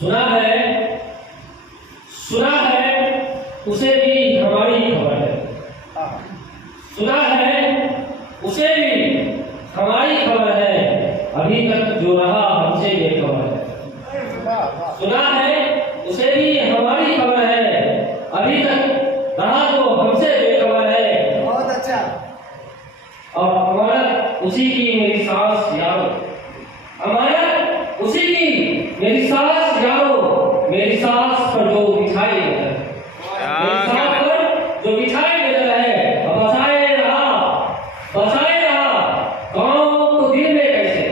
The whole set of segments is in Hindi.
सुना है उसे भी हमारी खबर है। सुना है उसे भी हमारी खबर है, अभी तक जो रहा हमसे बेखबर है। सुना है उसे भी हमारी खबर है, अभी तक रहा जो हमसे बेखबर है। बहुत अच्छा। और हमारा उसी की मेरी सांस यारो, हमारा उसी की मेरी सांस यारो, मेरी सांस पर जो बिछाई नजर, मेरी सांस पर जो बिछाई नजर है। अब बसाए रहा गाँव को दिल में कैसे,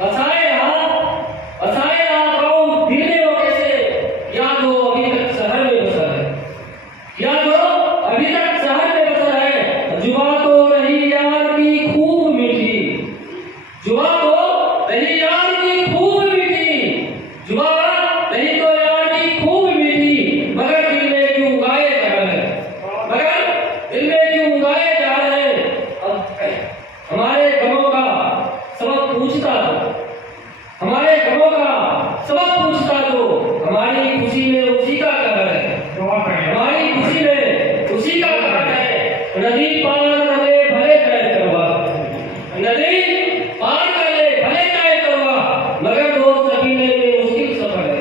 बसाए रहा गाँव दिल में वो कैसे, या जो अभी तक शहर में बसा है, या जो अभी तक शहर में बसा है। जुबा तो रही यार की खूब मीठी, जुबा तो रही यार की खूब मीठी, जुबा रही तो यार की खूब मीठी, मगर दिल में क्यों गाए जा रहे हैं, मगर दिल में क्यों गाए जा रहे हैं। अब हमारे गमों का सबक पूछता तो, हमारे गमों का सबक पूछता तो, हमारी खुशी में उसी का कहर है, हमारी खुशी में उसी का कहर है। नदी पार कर ले भले तय करवा, नदी पार कर ले भले तय करवा, मगर दो सफीने पे मुश्किल सफर है,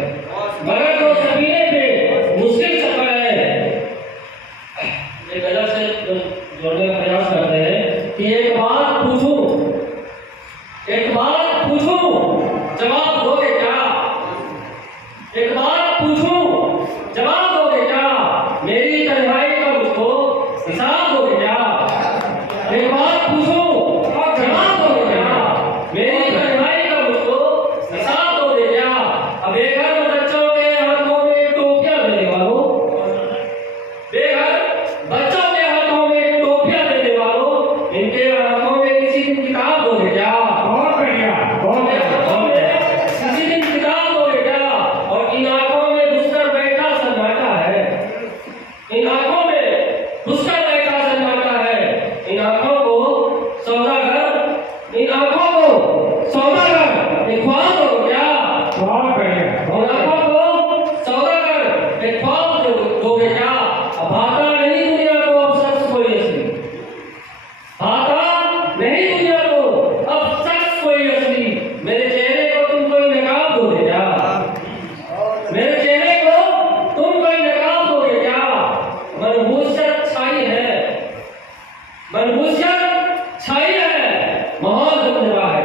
मगर दो सफीने पे मुश्किल सफर है। एक गजल से जोड़ने का प्रयास करते हैं कि एक बात पूछूं जवाब दोगे क्या, एक बात पूछूं जवाब दोगे क्या, मेरी तन्हाई का मुझको हिसाब दोगे क्या, एक बात पूछूं जवाब दोगे क्या, मेरी तन्हाई का मुझको हिसाब दोगे क्या। अब बेघर बच्चों के हाथों में टोपियां देने वालों, बेघर बच्चों के हाथों में टोपियां देने वालों, इनके हाथों में किसी दिन किताब दोगे क्या, बहुत बढ़िया, बहुत किसी दिन किताब दोगे क्या। और इन आंखों में घुसकर बैठा सन्नाटा है, इन आंखों में घुसकर बैठा सन्नाटा है, इन आंखों को सौदागर, इन आंखों को सौदागर एक ख्वाब दो क्या, बहुत बढ़िया। इन आंखों को सौदागर एक ख्वाब दोगे क्या। अब भाता नहीं दुनिया को अब शख्स कोई असली, भाता नहीं दुनिया को अब शख्स कोई असली, मेरे चेहरे को तुम कोई नकाब दोगे क्या, मेरे चेहरे को तुम कोई नकाब दोगे क्या। मनहूसियत छाई है, मनहूसियत छाई है, माहौल बन रहा है,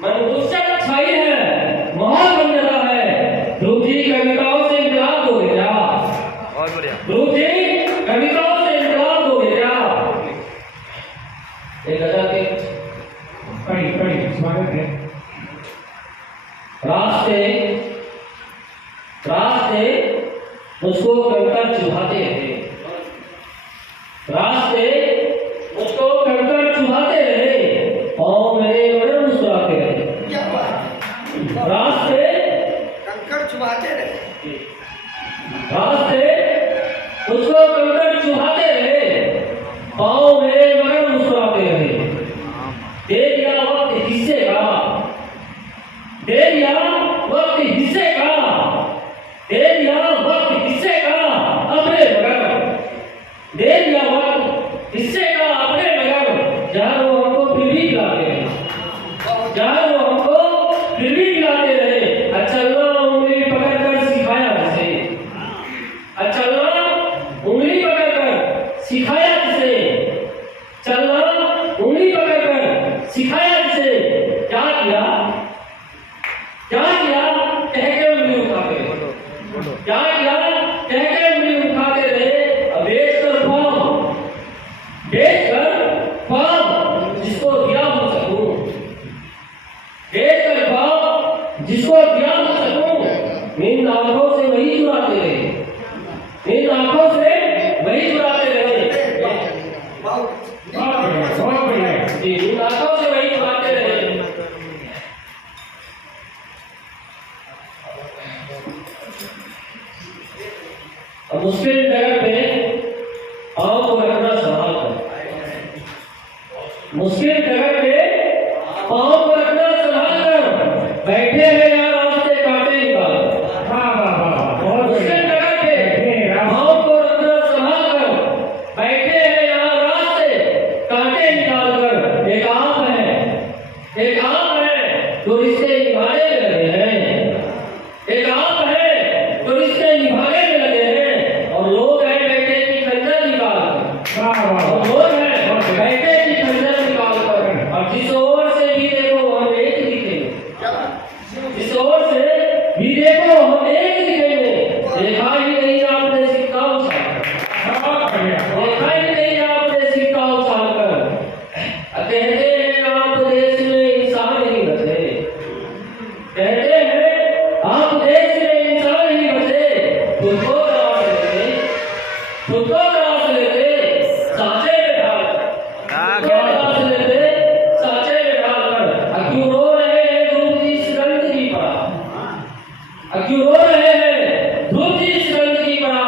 मनहूसियत छाई है, माहौल बन रहा है। ध्रुव जी कविताओं से इनकलाब दोगे क्या, बहुत बढ़िया। ध्रुव जी कविताओं से इनकलाब दोगे क्या। एक गजल के पढ़ी स्वागत है। रास्ते मुझको कंकर चुभाते रहे, रास्ते मुझको कंकर चुभाते रहे, पाँव मेरे बड़े मुस्कुराते रहे, रास्ते कंकड़ चुभाते रहे, रास्ते मुझको कंकर चुभाते रहे, पाँव मेरे मगर मुस्कुराते रहे। दे दिया वक्त हिस्से का, दे दिया वक्त हिस्से का, दे दिया वक्त हिस्से का अपने मगर, दे दिया वक्त हिस्से का अपने मगर, जहाँ वो हमको फिर भी गिलाते रहे, जहाँ वो हमको फिर भी गिलाते रहे। चलना उंगली पकड़कर सिखाया जिसे, चलना उंगली पकड़कर सिखाया जिसे, चलना उंगली पकड़कर सिखाया जिसे, क्या किया कह के उंगली उठाते रहे, क्या किया कह के उंगली उठाते रहे। अब बेचकर ख्वाब जिसको दिया हो सकूं, बेचकर ख्वाब जिसको दिया हो सकूं, नींद आंखों से वही चुराते रहे, नींद आंखों से वही चुराते रहे, बहुत बढ़िया। जी नींद आंखों से वही चुराते रहे। अब मुश्किल जगह पे पाँव को रखना संभाल कर, मुश्किल जगह पे पाँव को रखना संभाल कर, बैठे हैं यार रास्ते काटे निकाल, तुझको त्रास लेते सांचे में डालकर क्यों रो रहे हैं ध्रुव जी इस गंध की पड़ा क्यों रो रहे हैं ध्रुव जी इस गंध की पड़ा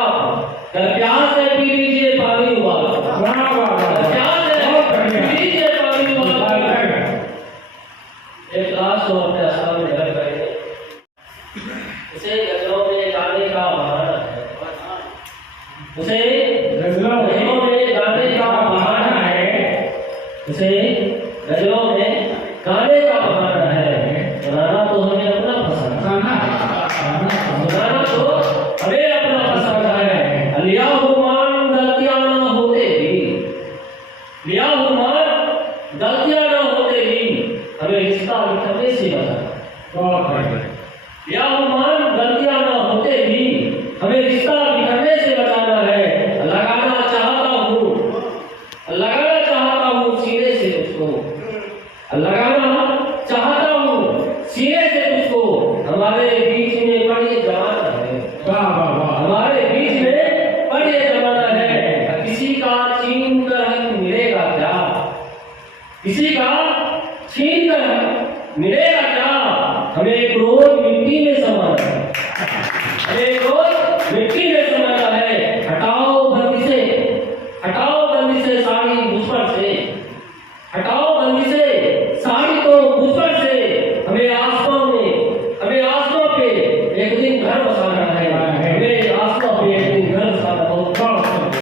प्यास है पी लीजिए पानी उबाला प्यास है पी लीजिए पानी उबाला एक लास्ट और अपने आसाम में घर करेंगे उसे गजलों में गाने का बहाना है उसे गजलों में गाने का बहाना है उसे गजलों में गाने का बहाना है सुनाना तो हमें अपना पसंद सुनाना तो हमें अपना पसंद है लिया हुमान गलतियां ना होते भी लिया हुमान गलतियां ना होते भी हमें रिश्ता बिखरने से बचाना या हुमान गलतियां ना होते भी हमें रिश्ता बिखरने से बचाना है लगाना चाहता हूँ सीने से तुझको लगाना चाहता हूँ सीने से तुझको हमारे बीच में पर ये जमाना है हमारे बीच में पर ये जमाना है किसी का छीन कर हक मिलेगा क्या किसी का छीन कर हक मिलेगा क्या हमें एक रोज मिट्टी में समाना है हमें एक रोज